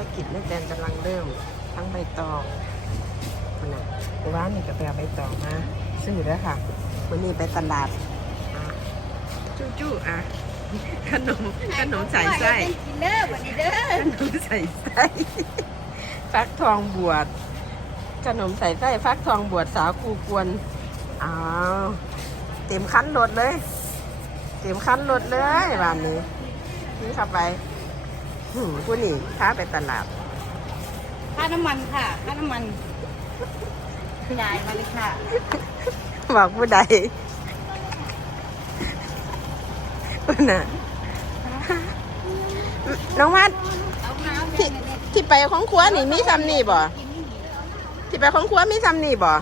รกิจแม่แตนกำลังเริ่มทั้งใบตองนะร้านนี่ก็ไปเอาใบตองมาซื้อแล้วค่ะวันนี้ไปตลาดจู้จู้อะขนมขนมใส่ไส้กินเด้อวันนี้เด้อขนมใส่ไส้ฟักทองบวชขนมใส่ไส้ฟักทองบวชสาวกูกวนอ้าวเต็มคั้นรถเลย เต็มคั้นรถเลยร้านนี้นี่ข้าไป หืมผู้นี่ค้าไปตลาด ค่าน้ำมันค่ะ ค่าน้ำมันจ่ายมาเลยค่ะ บอกผู้ใดผู้น่ะน้องมัดเอาน้ำที่ที่ไปของครัวนี่มีซ้ำนี่บ่ที่ไปของครัวมีซ้ำนี่บ่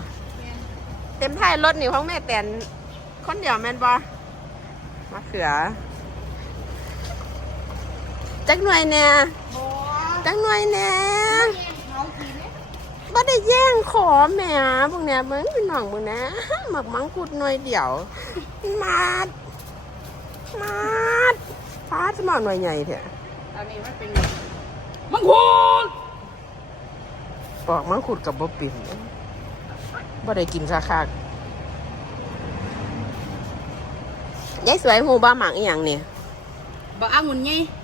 เต็มท้ายรถนี่ของแม่แตนคนเดียวแม่นบ่มะเขือ จักหน่วยเนี่ยจักหน่วยเนี่ยเขากินบ่ได้แย่งขอแหม่พวกเนี้ยเบิ่งพี่น้องเบิ่งนะหมักมังคุดหน่วยเดียว มาด มาดฟ้าจะมาหน่วยใหญ่เถอะตอนนี้มันเป็นมังคุดปอกมังคุดกับบ่ปิ่นบ่ได้กินราคายายสวยหูบ้าหมักอีหยังเนี่ยบ่เอาหุ่นไงอะ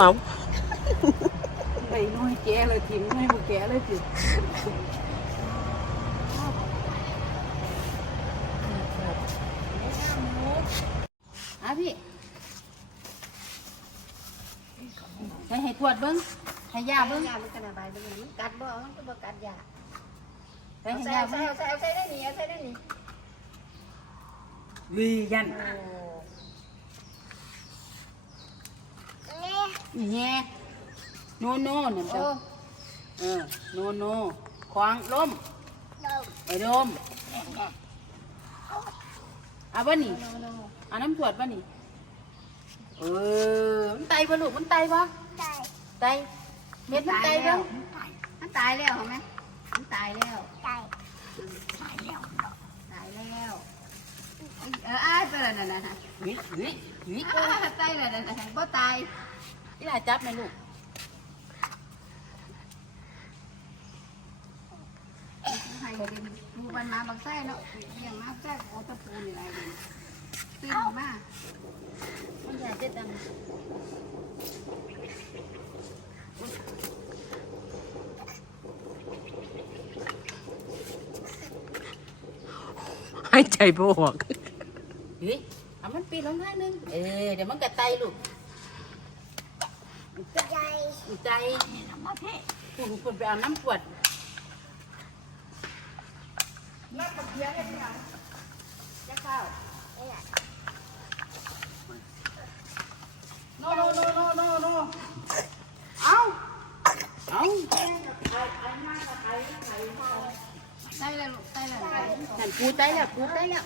เอ้าไปน้อยแก่เลยทิ้งน้อยบ่แก่เลยสิอะพี่ให้ให้ตรวจเบิ้งให้ยาเบิ้งยามันกันอะไรเป็นมันกัดบ่มันก็บ่กัดยาให้เอาให้ใส่ยาใส่เบิ้งเอาใส่เอาใส่ได้นี่เอาใส่ได้นี่วียัน แง่โนโน่เนี่ยโอ้เจ้าเออโนโน่ควางล้มไอ้ลมเอาบ่นี่เอาน้ำตรวจบ่นี่เออมันไตบ่ลูกมันไตบ่ไตเม็ดมันไตบ่มันตายแล้วเห็นไหมมันตายแล้วตายตายแล้วตายแล้วเอออ้ายไปแล้วนั่นน่ะฮะเฮ้ยเฮ้ยเฮ้ยเออตายแล้วนั่นน่ะบ่ตาย นี่ล่ะจับแม่ลูกให้เดินดูบันมาบักไส้เนาะเลี้ยงมาแท้โอ้ตะปูนี่ไรเดินตื่นมามันจะเจ็ดตังหายใจบ่ออก เฮ้ยเอามันปีนลงได้นึง เออเดี๋ยวมันกระไตลูก ใจใจมาเพ่คุณคุณไปเอาน้ำขวดนักระเพียงให้พี่เอาจะเข้าโนโนโนโนโนโนเอาเอาได้แล้วลูกได้แล้วฉันกูใจแล้วกูใจแล้ว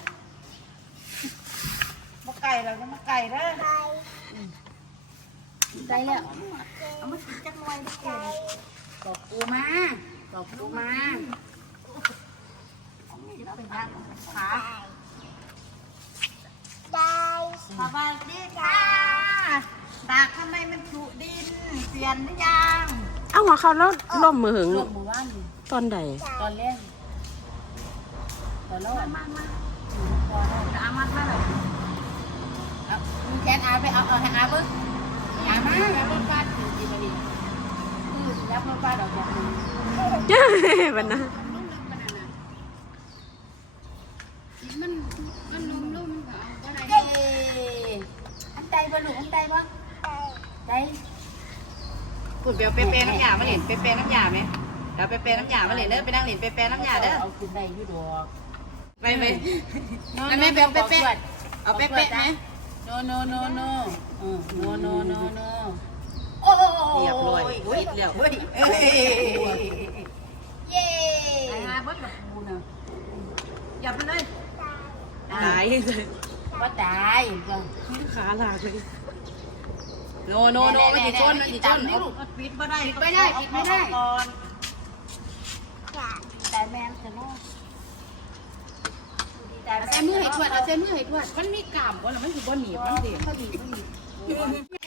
มาไก่แล้วมาไก่เด้อ ใจแล้วเอามากินจักหน่อยดิเก่งตอบกูมาตอบกูมาเป็นยังขาสวัสดีค่ะตากทำไมมันจุดินเปลี่ยนหรือยังเอ้าหัวเขาแล้วล่มมือหึงลงมือว่านตอนใดตอนแรกตอนแรกมามาจะเอามาเท่าไหร่เอามึงแกนอาไปเอาเอาให้อาเบิ้งอา มาแล้วรถบ้านอยู่ที่บดีคือแล้วรถบ้านดอกอย่างนึงบันนะนุ่มๆขนาดนั้นมันมันนุ่มๆค่ะเอาไปไหนเย้อันใจบ่ลูกอันใจบ่ใจคุณเปียวเปเปน้ำยามาเล่นเปเปน้ำยาไหมเดี๋ยวเปเปน้ำยามาเล่นเด้อไปนั่งเล่นเปเปน้ำยาเด้อเอาคุณได้อยู่ดอกไปไปนั่นไม่เปเปเปเอาเปเปไหม no no no no อืม no no no no โอ้เรียบร้อยอุ้ยเรียบร้อยเอ้ยเย้ไอ้ฮาเบิดกับปูน่ะอย่าไปเลยตายว่าตายจ้ะขาหลากเลยโนโนโนมันสิชนมันสิชนนี่ลูกปิดบ่ได้ปิดไม่ได้ปิดไม่ได้ ใส่มือให้ทวดเอาใส่มือให้ทวดมันมีกล่ำมบ่ล่ะมันสิบ่หนีบมันเด้มันหนีบมันหนี